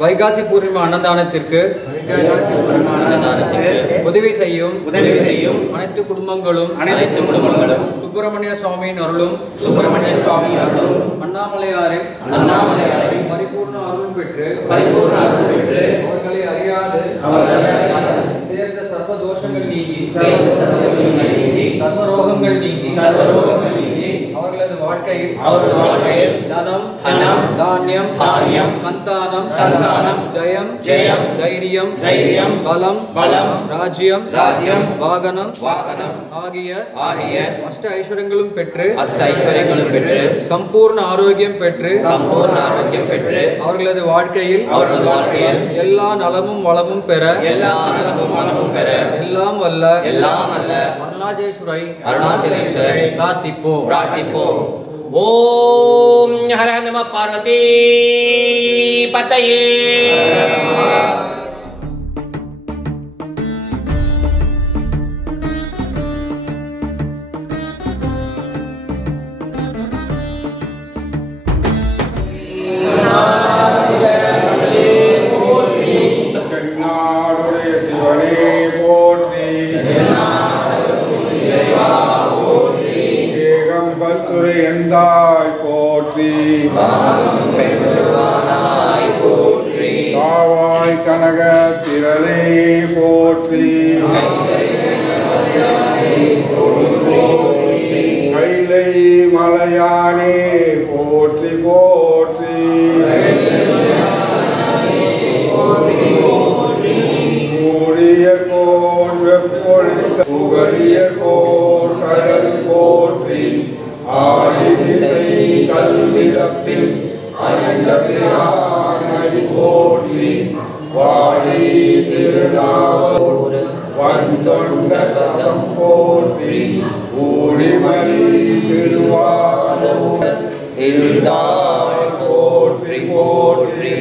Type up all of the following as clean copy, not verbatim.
வைகாசி பூர்ணிமா அன்னதானத்திற்கு உதவி செய்யும் அனைத்து குடும்பங்களும் சுப்பிரமணிய சுவாமியின் அருளும் அண்ணாமலையாரின் பரிபூர்ண அருள் பெற்று அவர்களை அறியாது சேர்ந்த சர்வ தோஷங்கள் நீங்கி சர்வ ரோகங்கள் நீங்கி அவர்களது வாழ்க்கையில் தனம் தானியம் சந்தானம் ஜெயம் தைரியம் பலம் ராஜ்யம் வாகனம் ஆகிய அஷ்ட ஐஸ்வர்யங்களும் பெற்று சம்பூர்ண ஆரோக்கியம் பெற்று அவர்களது வாழ்க்கையில் எல்லா நலமும் வளமும் பெற எல்லாம் வல்ல அருணாச்சலேஸ்வரை பிரார்த்திப்போம். ஓம் ஹர நம பார்வதி பதயே. தாவாய் கனக திரளே போற்றி கைலை மலையானே போற்றி போற்றி சூரியர் போர் வெப்பொழித்த புகழியர் போர் கடல் போற்றி ஆடிமிசை கல்விழப்பில் அயந்தபிரானடி போற்றி வாழி திருநாவூர் வந்தொண்ட கதம் போற்றி ஊழிமணி திருவாரூர் திருந்தாள் போற்றி போற்றி.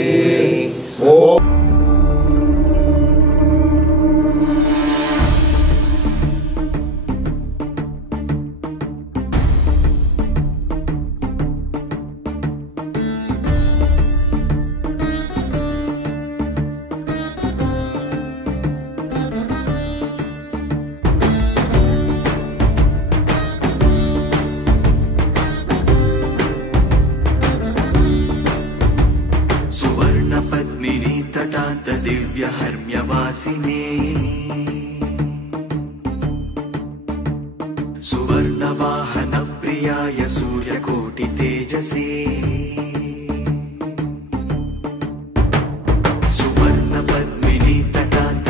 सुवर्णवाहन प्रियाय सूर्यकोटि तेजसे सुवर्ण पद्मिनी तटान्त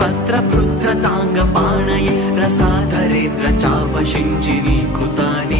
पत्रपृत्रताङ्गपाणये रसाधरेन्द्र चापशिञ्जिनी कृतानि